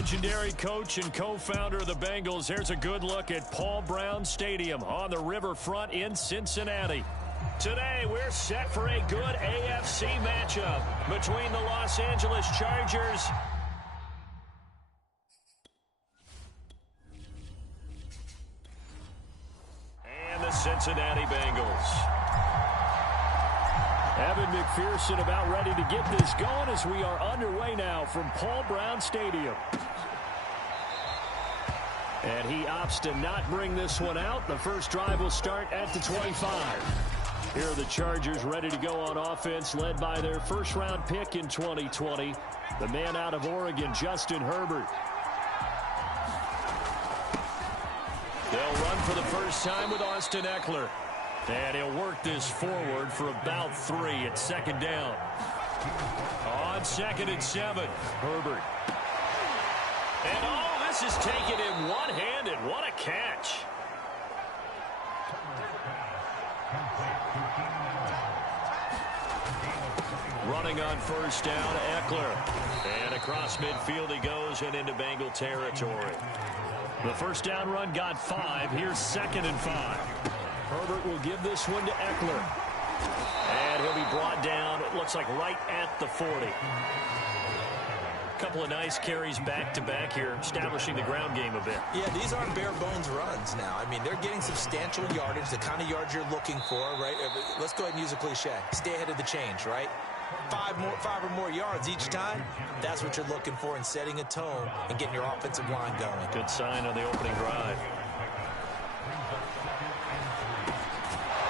legendary coach and co-founder of the Bengals. Here's a good look at Paul Brown Stadium on the riverfront in Cincinnati. Today, we're set for a good AFC matchup between the Los Angeles Chargers and the Cincinnati Bengals. Evan McPherson about ready to get this going as we are underway now from Paul Brown Stadium. And he opts to not bring this one out. The first drive will start at the 25. Here are the Chargers ready to go on offense, led by their first-round pick in 2020, the man out of Oregon, Justin Herbert. They'll run for the first time with Austin Eckler. And he'll work this forward for about 3 at second down. On 2nd and 7, Herbert. And oh, this is taken in one-handed. What a catch. Running on first down, Eckler. And across midfield he goes and into Bengal territory. The first down run got 5. Here's 2nd and 5. Herbert will give this one to Eckler. And he'll be brought down, it looks like right at the 40. Couple of nice carries back-to-back here, establishing the ground game a bit. Yeah, these aren't bare-bones runs now. I mean, they're getting substantial yardage, the kind of yards you're looking for, right? Let's go ahead and use a cliche. Stay ahead of the change, right? 5 or more yards each time, that's what you're looking for in setting a tone and getting your offensive line going. Good sign on the opening drive.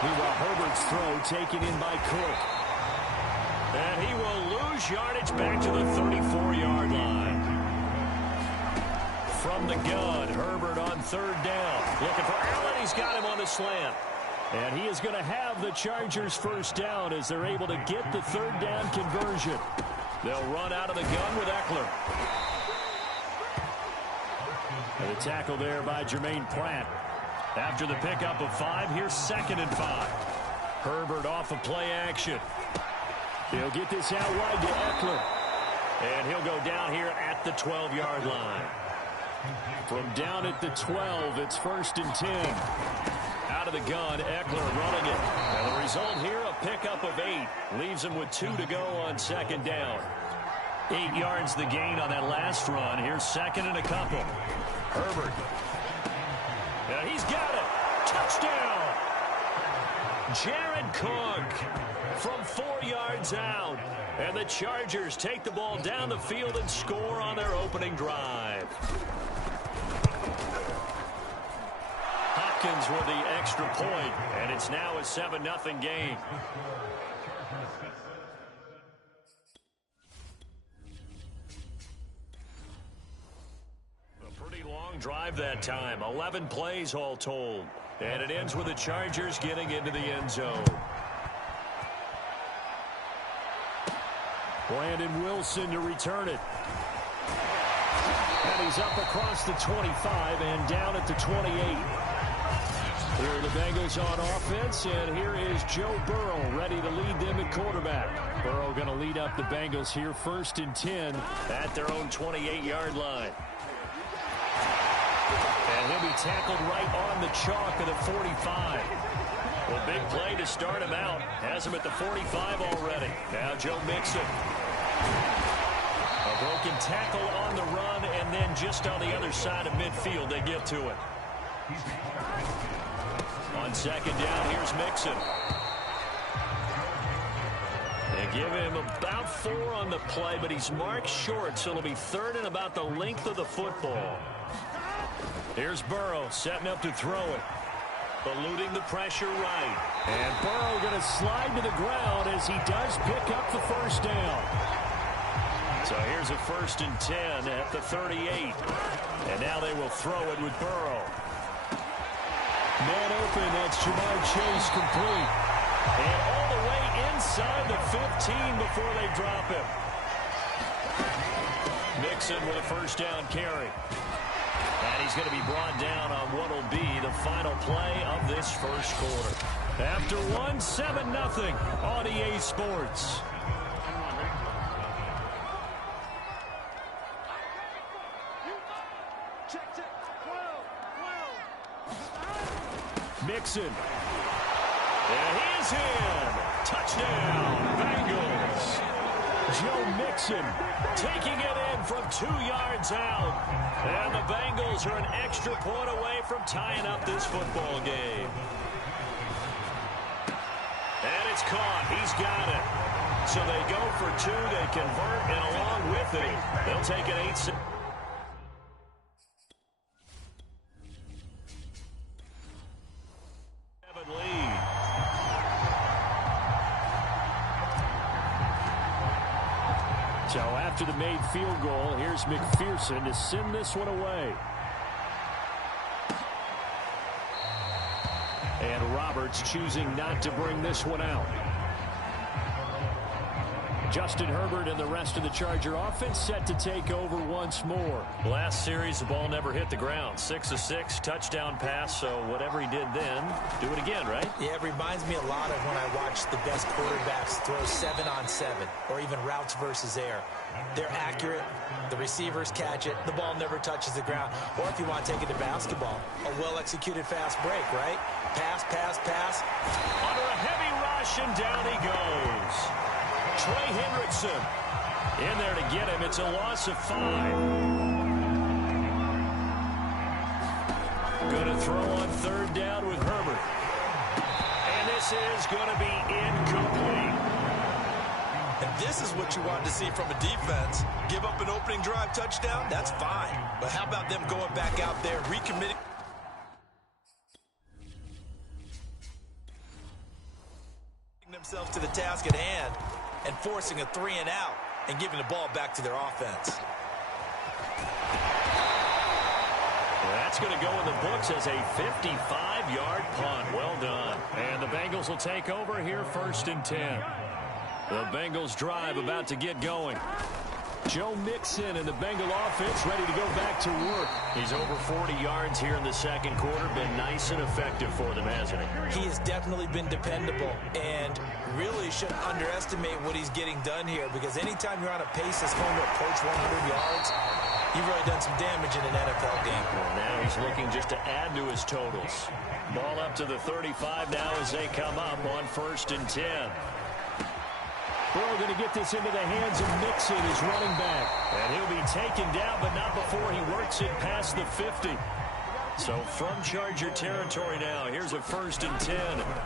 Meanwhile, Herbert's throw taken in by Cook. And he will lose yardage back to the 34-yard line. From the gun, Herbert on 3rd down. Looking for Allen. He's got him on the slant. And he is going to have the Chargers first down as they're able to get the 3rd down conversion. They'll run out of the gun with Eckler. And the tackle there by Jermaine Pratt. After the pickup of 5, here's 2nd and 5. Herbert off of play action. He'll get this out wide to Eckler. And he'll go down here at the 12-yard line. From down at the 12, it's 1st and 10. Out of the gun, Eckler running it. And the result here, a pickup of 8. Leaves him with 2 to go on 2nd down. 8 yards the gain on that last run. Here's 2nd and a couple. Herbert. Now he's got it. Touchdown. Jared Cook from 4 yards out. And the Chargers take the ball down the field and score on their opening drive. Hopkins with the extra point, and it's now a 7-0 game. Drive that time. 11 plays all told. And it ends with the Chargers getting into the end zone. Brandon Wilson to return it. And he's up across the 25 and down at the 28. Here are the Bengals on offense, and here is Joe Burrow ready to lead them at quarterback. Burrow going to lead up the Bengals here 1st and 10 at their own 28-yard line. And he'll be tackled right on the chalk of the 45. Well, big play to start him out. Has him at the 45 already. Now Joe Mixon. A broken tackle on the run, and then just on the other side of midfield, they get to it. On 2nd down, here's Mixon. They give him about 4 on the play, but he's marked short, so it'll be 3rd and about the length of the football. Here's Burrow setting up to throw it. Eluding the pressure right. And Burrow going to slide to the ground as he does pick up the first down. So here's a 1st and 10 at the 38. And now they will throw it with Burrow. Man open, that's Jamar Chase complete. And all the way inside the 15 before they drop him. Mixon with a first down carry. And he's going to be brought down on what will be the final play of this first quarter. After 7-0 on EA Sports. Mixon. And he's in. Touchdown, Bengals. Joe Mixon taking it in from 2 yards out. And the Bengals are an extra point away from tying up this football game. And it's caught. He's got it. So they go for 2. They convert, and along with it, they'll take an 8-6. Lead. So after the made field goal, here's McPherson to send this one away. And Roberts choosing not to bring this one out. Justin Herbert and the rest of the Charger offense set to take over once more. Last series, the ball never hit the ground. 6 of 6, touchdown pass, so whatever he did then, do it again, right? Yeah, it reminds me a lot of when I watch the best quarterbacks throw 7-on-7 or even routes versus air. They're accurate. The receivers catch it. The ball never touches the ground. Or if you want to take it to basketball, a well-executed fast break, right? Pass, pass, pass. Under a heavy rush, and down he goes. Trey Hendrickson in there to get him. It's a loss of 5. Going to throw on 3rd down with Herbert. And this is going to be incomplete. And this is what you wanted to see from a defense. Give up an opening drive touchdown, that's fine. But how about them going back out there, recommitting themselves to the task at hand and forcing a 3-and-out and giving the ball back to their offense. That's going to go in the books as a 55-yard punt. Well done. And the Bengals will take over here 1st and 10. The Bengals drive about to get going. Joe Mixon and the Bengal offense ready to go back to work. He's over 40 yards here in the second quarter. Been nice and effective for them, hasn't he? He has definitely been dependable, and really shouldn't underestimate what he's getting done here, because anytime you're on a pace that's going to approach 100 yards, you've really done some damage in an NFL game. Well, now he's looking just to add to his totals. Ball up to the 35 now as they come up on 1st and 10. Burrow going to get this into the hands of Mixon, his running back. And he'll be taken down, but not before he works it past the 50. So from Charger territory now, here's a 1st and 10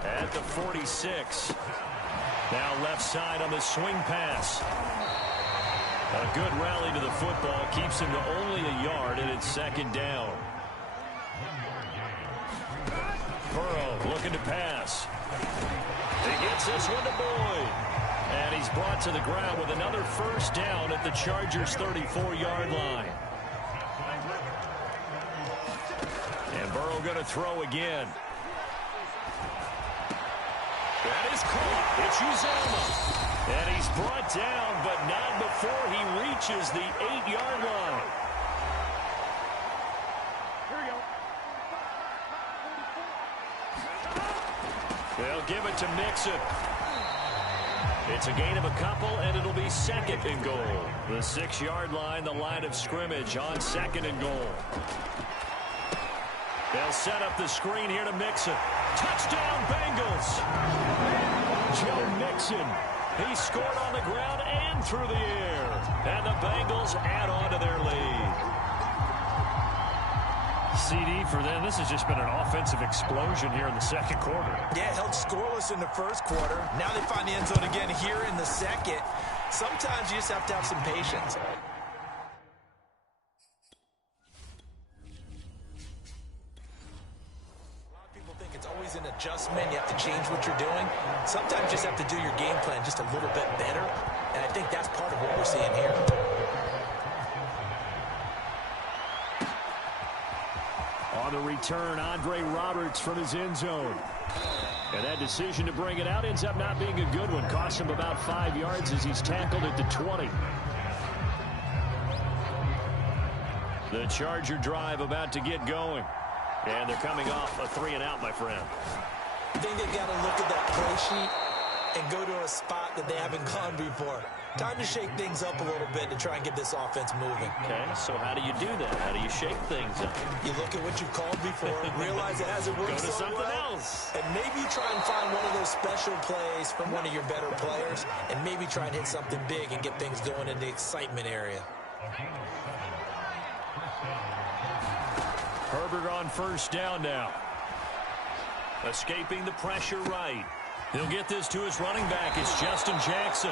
at the 46. Now left side on the swing pass. A good rally to the football keeps him to only a yard, and it's 2nd down. Burrow looking to pass. He gets this one to Boyd. And he's brought to the ground with another 1st down at the Chargers' 34-yard line. And Burrow going to throw again. That is caught. It's Uzomah. And he's brought down, but not before he reaches the 8-yard line. They'll give it to Mixon. It's a gain of a couple, and it'll be 2nd and goal. The 6-yard line, the line of scrimmage on 2nd and goal. They'll set up the screen here to Mixon. Touchdown, Bengals! Joe Mixon. He scored on the ground and through the air. And the Bengals add on to their lead. CD for them. This has just been an offensive explosion here in the second quarter. Yeah, held scoreless in the first quarter. Now they find the end zone again here in the second. Sometimes you just have to have some patience. A lot of people think it's always an adjustment. You have to change what you're doing. Sometimes you just have to do your game plan just a little bit better. And I think that's part of what we're seeing here. On the return, Andre Roberts from his end zone. And that decision to bring it out ends up not being a good one. Costs him about 5 yards as he's tackled at the 20. The Charger drive about to get going. And they're coming off a 3-and-out, my friend. I think they've got to look at that play sheet and go to a spot that they haven't gone before. Time to shake things up a little bit to try and get this offense moving. Okay, so how do you do that? How do you shake things up? You look at what you've called before, realize it hasn't worked Go to so something well, else. and maybe try and find one of those special plays from one of your better players, and maybe try and hit something big and get things going in the excitement area. Herbert on first down now. Escaping the pressure right. He'll get this to his running back. It's Justin Jackson.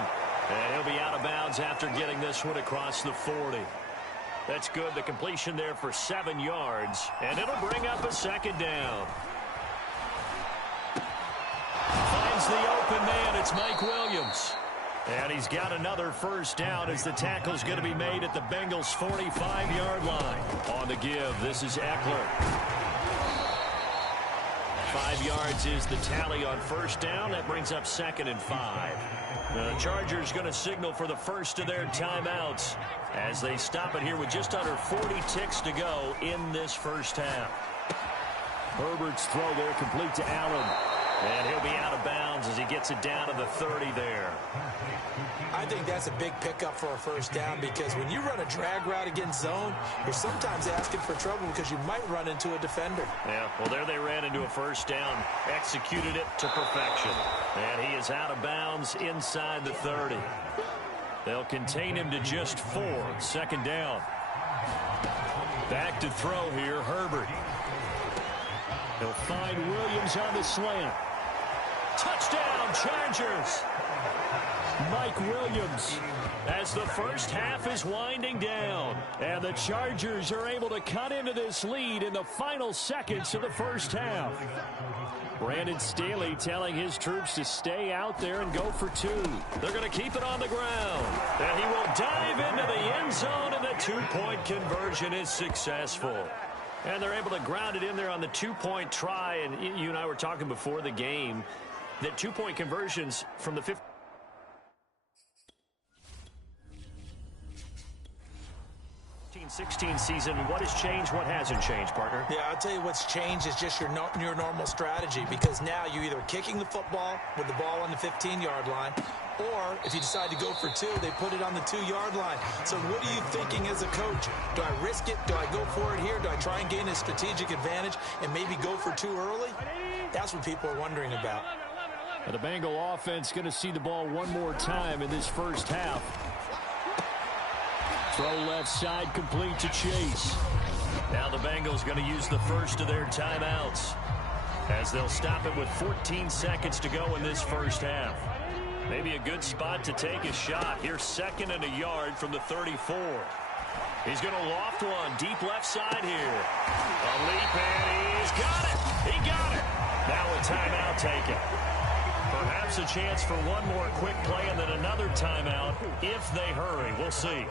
And he'll be out of bounds after getting this one across the 40. That's good. The completion there for 7 yards. And it'll bring up a second down. Finds the open man. It's Mike Williams. And he's got another first down as the tackle's going to be made at the Bengals' 45-yard line. On the give, this is Eckler. 5 yards is the tally on first down. That brings up 2nd and 5. The Chargers going to signal for the first of their timeouts as they stop it here with just under 40 ticks to go in this first half. Herbert's throw there complete to Allen. And he'll be out of bounds as he gets it down to the 30 there. I think that's a big pickup for a first down because when you run a drag route against zone, you're sometimes asking for trouble because you might run into a defender. Yeah, well, there they ran into a first down, executed it to perfection. And he is out of bounds inside the 30. They'll contain him to just 4. 2nd down. Back to throw here, Herbert. He'll find Williams on the slant. Touchdown, Chargers! Mike Williams as the first half is winding down. And the Chargers are able to cut into this lead in the final seconds of the first half. Brandon Staley telling his troops to stay out there and go for 2. They're going to keep it on the ground. And he will dive into the end zone, and the 2-point conversion is successful. And they're able to ground it in there on the 2-point try. And you and I were talking before the game that 2-point conversions from the 15-16 season, what has changed, what hasn't changed, partner? Yeah, I'll tell you what's changed is just your normal strategy, because now you're either kicking the football with the ball on the 15-yard line, or if you decide to go for 2, they put it on the 2-yard line. So what are you thinking as a coach? Do I risk it? Do I go for it here? Do I try and gain a strategic advantage and maybe go for 2 early? That's what people are wondering about. The Bengal offense going to see the ball one more time in this first half. Throw left side complete to Chase. Now the Bengals going to use the first of their timeouts as they'll stop it with 14 seconds to go in this first half. Maybe a good spot to take a shot. Here's 2nd and a yard from the 34. He's going to loft one deep left side here. A leap, and he's got it. He got it. Now a timeout taken. Perhaps a chance for one more quick play and then another timeout if they hurry. We'll see.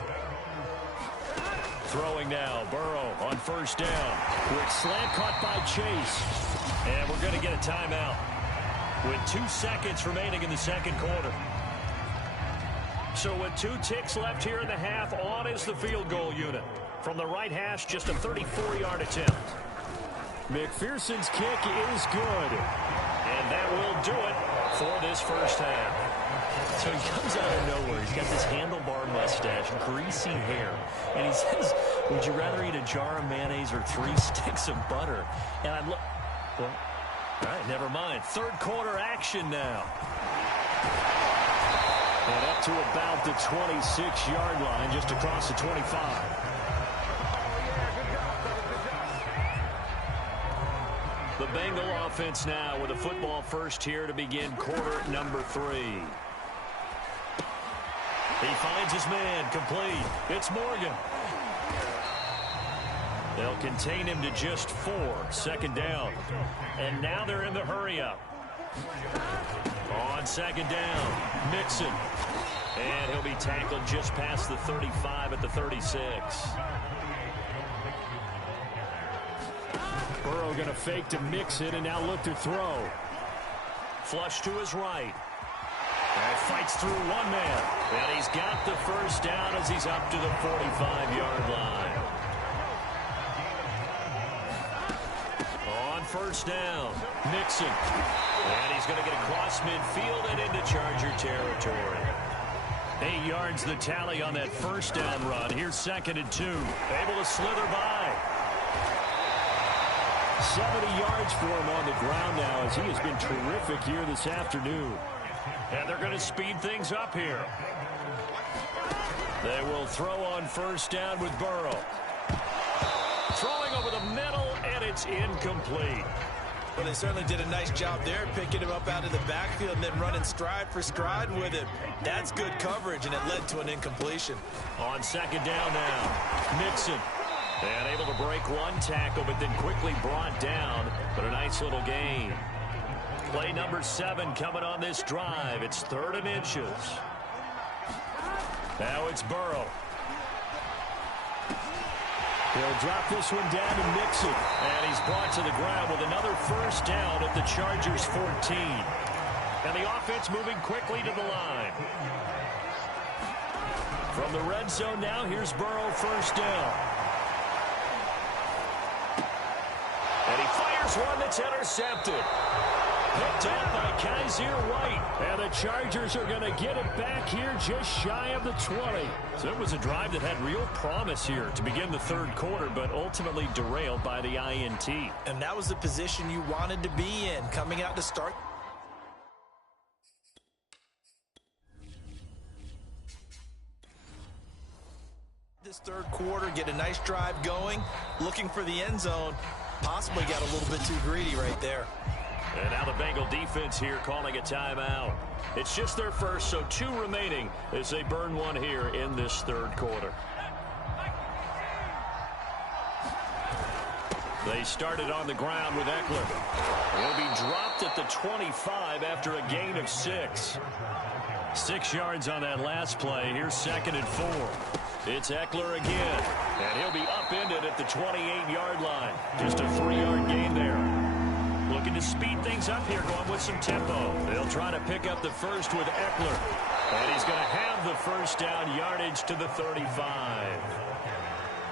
Throwing now, Burrow on first down. Quick slant caught by Chase. And we're going to get a timeout with 2 seconds remaining in the second quarter. So with 2 ticks left here in the half, on is the field goal unit. From the right hash, just a 34-yard attempt. McPherson's kick is good. And that will do it for this first half. So he comes out of nowhere. He's got this handlebar mustache, greasy hair. And he says, would you rather eat a jar of mayonnaise or 3 sticks of butter? And I look, well, all right, never mind. Third quarter action now. And up to about the 26-yard line, just across the 25. The Bengal offense now with a football first here to begin quarter number 3. He finds his man, complete. It's Morgan. They'll contain him to just 4, 2nd down. And now they're in the hurry-up. On 2nd down, Mixon. And he'll be tackled just past the 35 at the 36. Burrow going to fake to Mixon and now look to throw. Flush to his right. And fights through one man. And he's got the first down as he's up to the 45-yard line. On first down. Mixon. And he's going to get across midfield and into Charger territory. 8 yards the tally on that first down run. Here's 2nd and 2. Able to slither by. 70 yards for him on the ground now as he has been terrific here this afternoon. And they're going to speed things up here. They will throw on first down with Burrow. Throwing over the middle, and it's incomplete. Well, they certainly did a nice job there, picking him up out of the backfield and then running stride for stride with it. That's good coverage, and it led to an incompletion. On 2nd down now, Mixon. And able to break one tackle, but then quickly brought down. But a nice little gain. Play number 7 coming on this drive. It's 3rd and inches. Now it's Burrow. He'll drop this one down to Mixon. And he's brought to the ground with another first down at the Chargers 14. And the offense moving quickly to the line. From the red zone now, here's Burrow, first down. And he fires one that's intercepted. Picked up by Kaiser White. And the Chargers are going to get it back here just shy of the 20. So it was a drive that had real promise here to begin the 3rd quarter, but ultimately derailed by the INT. And that was the position you wanted to be in, coming out to start. This 3rd quarter, get a nice drive going, looking for the end zone. Possibly got a little bit too greedy right there. And now the Bengal defense here calling a timeout. It's just their first, so 2 remaining as they burn one here in this 3rd quarter. They started on the ground with Eckler. He'll be dropped at the 25 after a gain of 6. 6 yards on that last play. Here's 2nd and 4. It's Eckler again. And he'll be upended at the 28-yard line. Just a 3-yard gain there. Looking to speed things up here, going with some tempo. They'll try to pick up the first with Eckler. And he's going to have the first down, yardage to the 35.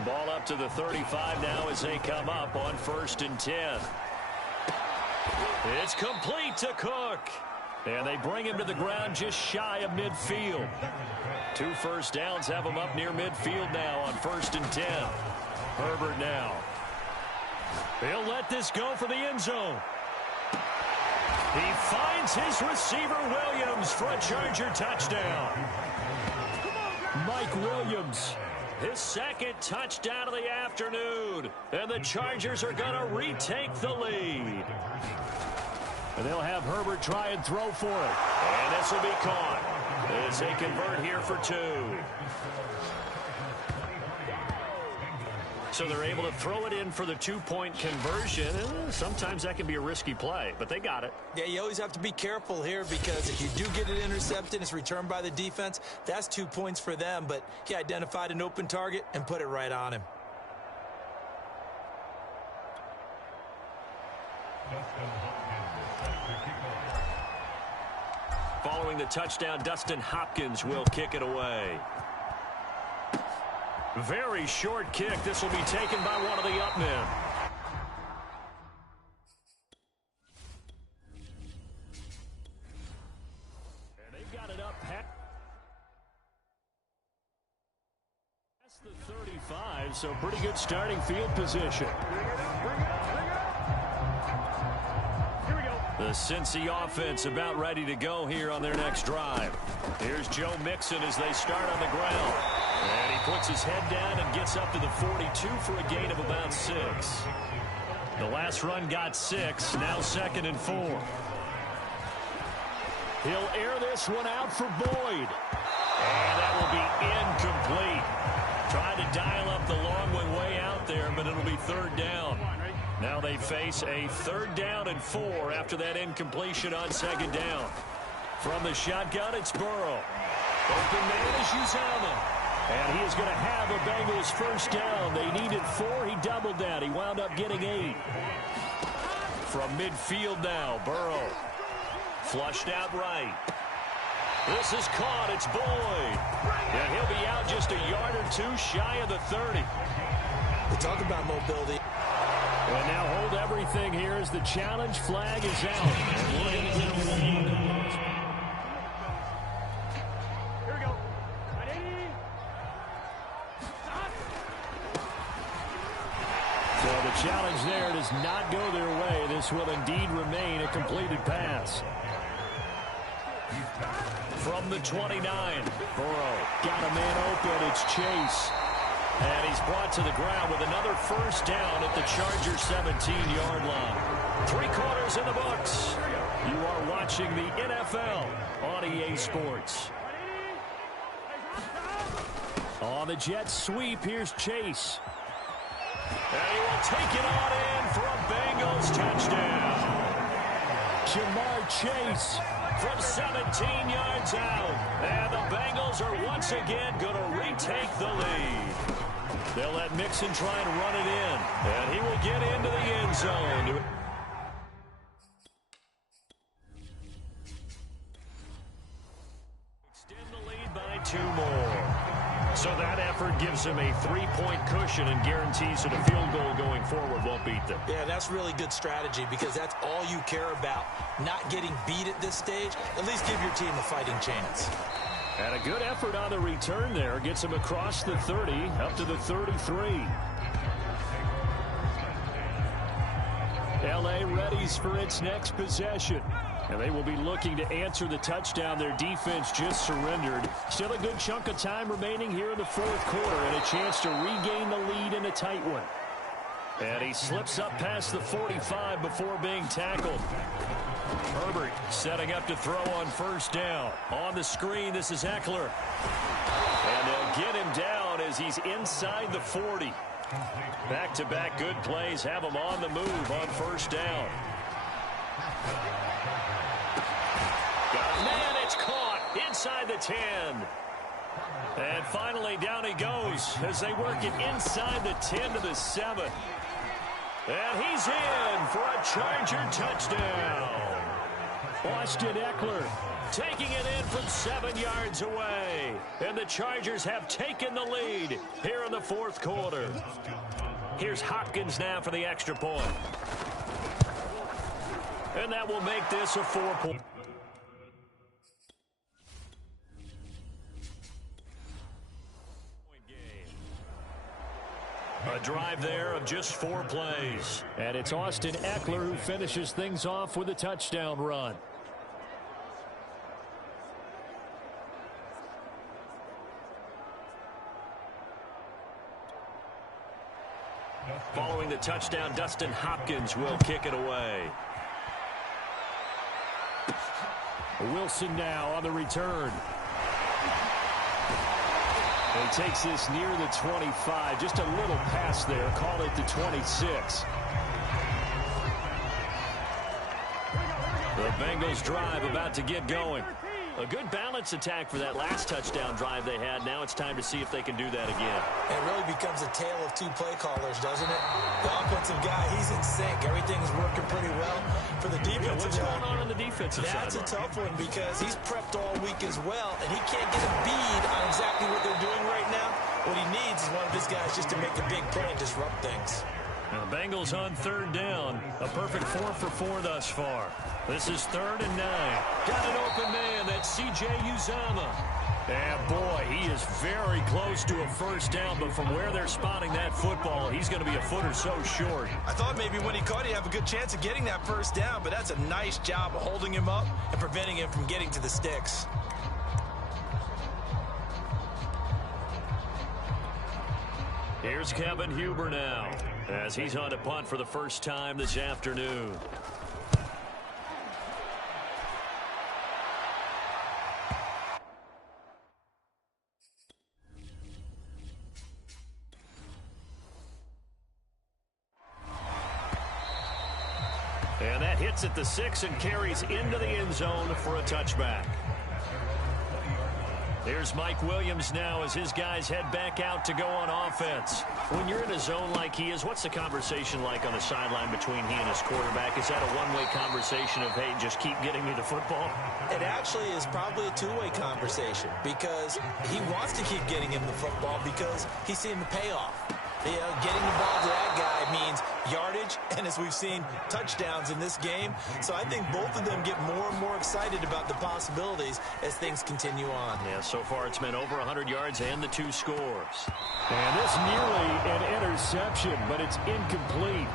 Ball up to the 35 now as they come up on 1st and 10. It's complete to Cook. And they bring him to the ground just shy of midfield. 2 first downs have him up near midfield now on 1st and 10. Herbert now. He'll let this go for the end zone. He finds his receiver Williams for a Charger touchdown. Mike Williams, his 2nd touchdown of the afternoon. And the Chargers are going to retake the lead. And they'll have Herbert try and throw for it. And this will be caught as they convert here for 2. So they're able to throw it in for the 2-point conversion. Sometimes that can be a risky play, but they got it. Yeah, you always have to be careful here because if you do get it intercepted, it's returned by the defense. That's 2 points for them, but he identified an open target and put it right on him. Following the touchdown, Dustin Hopkins will kick it away. Very short kick. This will be taken by one of the up men. And they've got it up past the 35, so pretty good starting field position. The Cincy offense about ready to go here on their next drive. Here's Joe Mixon as they start on the ground. And he puts his head down and gets up to the 42 for a gain of about 6. The last run got 6, now 2nd and 4. He'll air this one out for Boyd. And that will be incomplete. Tried to dial up the long one way out there, but it'll be 3rd down. Now they face a 3rd down and 4 after that incompletion on 2nd down. From the shotgun, it's Burrow. Open man is Uzama. And he is going to have a Bengals first down. They needed 4. He doubled that. He wound up getting 8. From midfield now, Burrow. Flushed out right. This is caught. It's Boyd. And he'll be out just a yard or 2 shy of the 30. We talk about mobility. And now hold everything here as the challenge flag is out. And we're going to get Here we go. So the challenge there does not go their way. This will indeed remain a completed pass. From the 29, Burrow got a man open. It's Chase. And he's brought to the ground with another first down at the Chargers' 17-yard line. 3 quarters in the books. You are watching the NFL on EA Sports. On the Jets sweep, here's Chase. And he will take it on in for a Bengals touchdown. Jamar Chase from 17 yards out. And the Bengals are once again going to retake the lead. They'll let Mixon try and run it in. And he will get into the end zone. Extend the lead by 2 more. So that effort gives him a 3-point cushion and guarantees that a field goal going forward won't beat them. Yeah, that's really good strategy because that's all you care about. Not getting beat at this stage. At least give your team a fighting chance. And a good effort on the return there. Gets him across the 30, up to the 33. L.A. readies for its next possession. And they will be looking to answer the touchdown their defense just surrendered. Still a good chunk of time remaining here in the 4th quarter and a chance to regain the lead in a tight one. And he slips up past the 45 before being tackled. Herbert setting up to throw on first down. On the screen, this is Eckler. And they'll get him down as he's inside the 40. Back-to-back good plays have him on the move on first down. Man, it's caught inside the 10. And finally, down he goes as they work it inside the 10 to the 7. And he's in for a Charger touchdown. Austin Eckler taking it in from 7 yards away. And the Chargers have taken the lead here in the 4th quarter. Here's Hopkins now for the extra point. And that will make this a 4-point. A drive there of just 4 plays. And it's Austin Eckler who finishes things off with a touchdown run. Following the touchdown, Dustin Hopkins will kick it away. Wilson now on the return. He takes this near the 25. Just a little pass there. Call it the 26. The Bengals drive about to get going. A good balance attack for that last touchdown drive they had. Now it's time to see if they can do that again. It really becomes a tale of 2 play callers, doesn't it? The offensive guy, he's in sync. Everything's working pretty well. For the defensive what's going on the defensive side? That's a tough one because he's prepped all week as well, and he can't get a bead on exactly what they're doing right now. What he needs is one of his guys just to make a big play and disrupt things. Now, Bengals on 3rd down. A perfect 4 for 4 thus far. This is 3rd and 9. Got an open man. That's C.J. Uzomah. And, boy, he is very close to a first down, but from where they're spotting that football, he's going to be a foot or so short. I thought maybe when he caught, he'd have a good chance of getting that first down, but that's a nice job of holding him up and preventing him from getting to the sticks. Here's Kevin Huber now, as he's on to punt for the first time this afternoon. And that hits at the 6 and carries into the end zone for a touchback. Here's Mike Williams now as his guys head back out to go on offense. When you're in a zone like he is, what's the conversation like on the sideline between he and his quarterback? Is that a one-way conversation of, hey, just keep getting me the football? It actually is probably a 2-way conversation because he wants to keep getting him the football because he's seeing the payoff. You know, getting the ball to that guy means yardage, and as we've seen, touchdowns in this game. So I think both of them get more and more excited about the possibilities as things continue on. Yeah, so far it's been over 100 yards and the 2 scores. And this nearly an interception, but it's incomplete.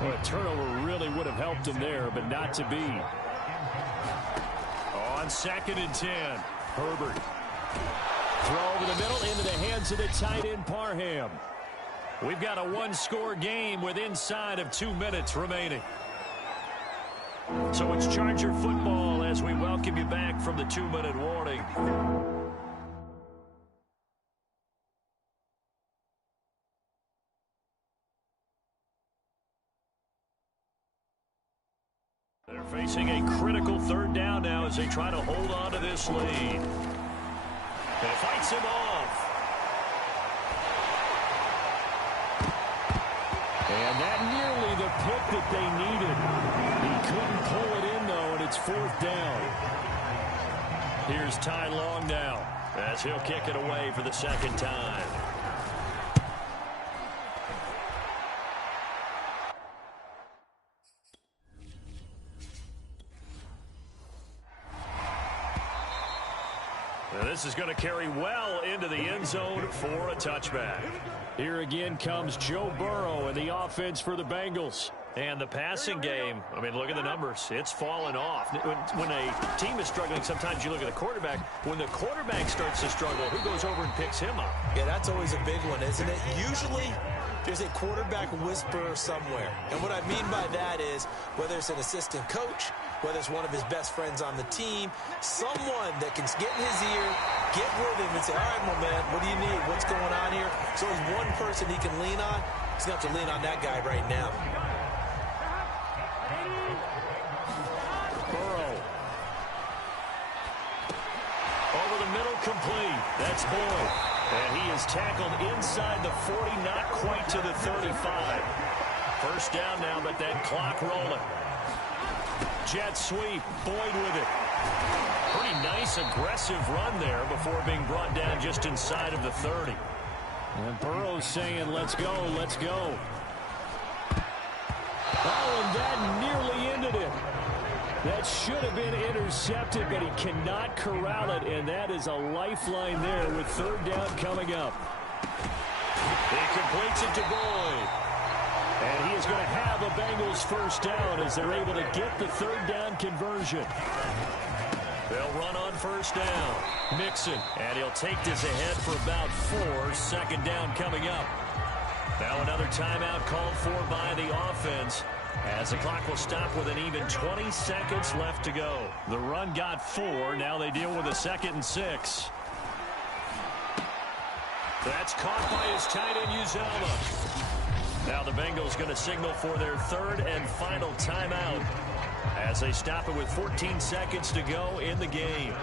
Well, a turnover really would have helped him there, but not to be. On 2nd and 10, Herbert. Throw over the middle into the hands of the tight end, Parham. We've got a 1-score game with inside of 2 minutes remaining. So it's Charger football as we welcome you back from the 2-minute warning. They're facing a critical 3rd down now as they try to hold on to this lead. And it fights him off. And that nearly the pick that they needed. He couldn't pull it in, though, and it's 4th down. Here's Ty Long now as he'll kick it away for the 2nd time. This is going to carry well into the end zone for a touchback. Here again comes Joe Burrow and the offense for the Bengals. And the passing game, I mean, look at the numbers. It's fallen off. When a team is struggling, sometimes you look at the quarterback. When the quarterback starts to struggle, who goes over and picks him up? Yeah, that's always a big one, isn't it? Usually, there's a quarterback whisperer somewhere. And what I mean by that is, whether it's an assistant coach, whether it's one of his best friends on the team, someone that can get in his ear, get with him and say, all right, my man, what do you need? What's going on here? So there's one person he can lean on. He's going to have to lean on that guy right now. Burrow. Over the middle, complete. That's Boyd. And he is tackled inside the 40, not quite to the 35. 1st down now, but that clock rolling. Jet sweep, Boyd with it. Pretty nice, aggressive run there before being brought down just inside of the 30. And Burrow's saying, let's go, let's go. Oh, and that nearly ended it. That should have been intercepted, but he cannot corral it, and that is a lifeline there with 3rd down coming up. He completes it to Boyd. And he is going to have a Bengals 1st down as they're able to get the 3rd down conversion. They'll run on 1st down. Mixon, and he'll take this ahead for about 4. 2nd down coming up. Now another timeout called for by the offense as the clock will stop with an even 20 seconds left to go. The run got 4. Now they deal with a 2nd and 6. That's caught by his tight end, Uzomah. Now the Bengals going to signal for their 3rd and final timeout as they stop it with 14 seconds to go in the game.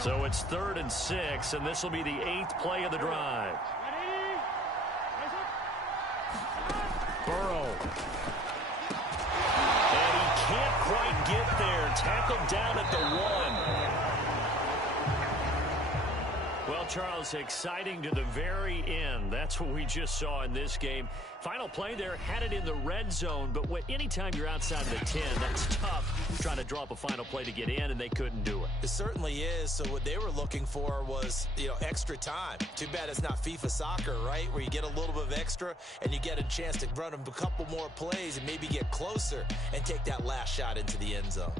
So it's 3rd and 6, and this will be the 8th play of the drive. Burrow. And he can't quite get there. Tackled down at the 1. Well, Charles, exciting to the very end. That's what we just saw in this game. Final play there, had it in the red zone, but anytime you're outside the 10, that's tough trying to draw up a final play to get in, and they couldn't do it. It certainly is. So what they were looking for was, extra time. Too bad it's not FIFA soccer, right, where you get a little bit of extra and you get a chance to run a couple more plays and maybe get closer and take that last shot into the end zone.